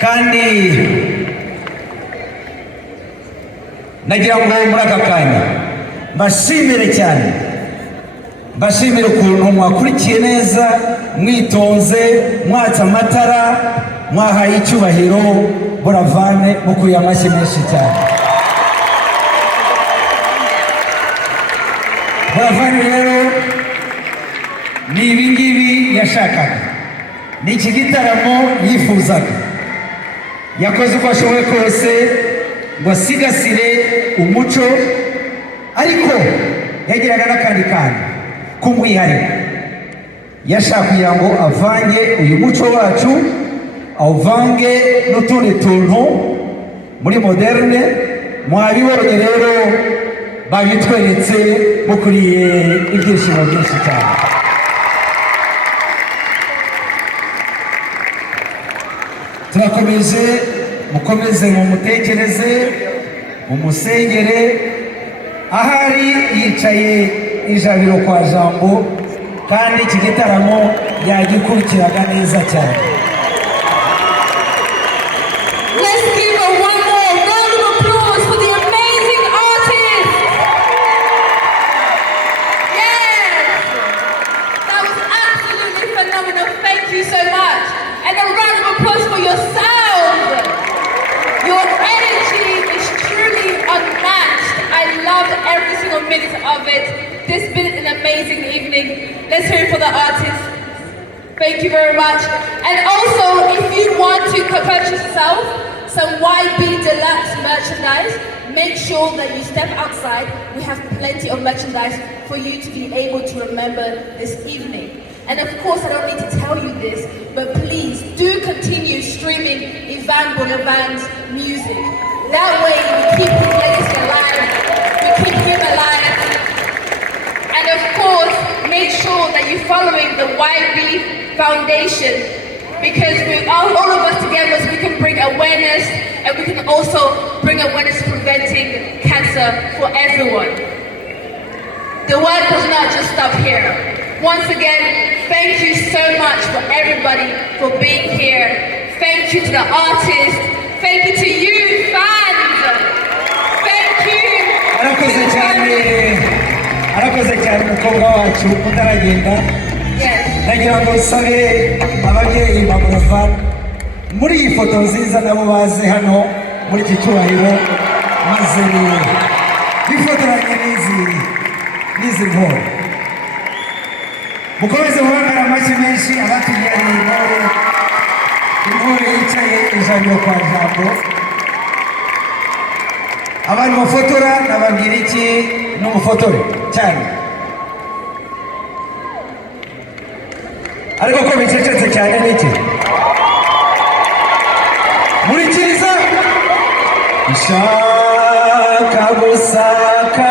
kandi nagira ngo muri aka kanya mbashimire cyane, mbashimire ukuntu mwakurikiye neza, mwitonze, mwatsa amatara, mwahaye icyubahiro Buravan, mukuriye amashyi menshi cyane. Buravan rero ni ibingibi yashakaga, ni iki gitaramo yifuzaga, yakoze uko ashoboye kose ngo asigasire umuco, ariko yagiraga n'akandi kantu k'umwihariko. Yashaka kugira ngo avange uyu muco wacu, awuvange n'utundi tuntu muri moderne. Mwabibonye rero babitweretse, mukuriye ibyishimo byinshi cyane. Turakomeje, mukomeze mumutekereze, mumusengere. Ahari yicaye ijabiro kwa jambo, kandi iki gitaramo yagikurikiraga neza cyane. Let's give her one more round of applause for the amazing artist. Yes, that was absolutely phenomenal. Thank you so much. And a round of applause for your sound. Your energy is truly unmatched. I loved every single minute of it. This has been an amazing evening. Let's hear it for the artists. Thank you very much. And also, if you want to purchase yourself some YB Deluxe merchandise, make sure that you step outside. We have plenty of merchandise for you to be able to remember this evening. And of course, I don't need to tell you this, but please do continue streaming Yvan Buravan's music. That way, we keep his legacy alive, we keep him alive. And of course, make sure that you're following the YB Foundation, because all of us together, we can bring awareness, and we can also bring awareness preventing cancer for everyone. The work does not just stop here. Once again, thank you so much for everybody for being here. Thank you to the artists. Thank you to you, fans. Thank you. Arakoze cyane umukobwa wacu utaragenda. Nagira ngo nsabe ababyeyi ba Buravan muri iyi foto nziza nabo baze hano muri iki cyubahiro, maze bifotoranye n'izi nkoro. Mukomeze muhangara amashyi menshi abatugiriye intore yicaye ijabiro kwa jambo. Abantu bafotora nababwira iki n'umufotore cyane, ariko ko bicecetse cyane n'iki muri kiriza ishaka gusaka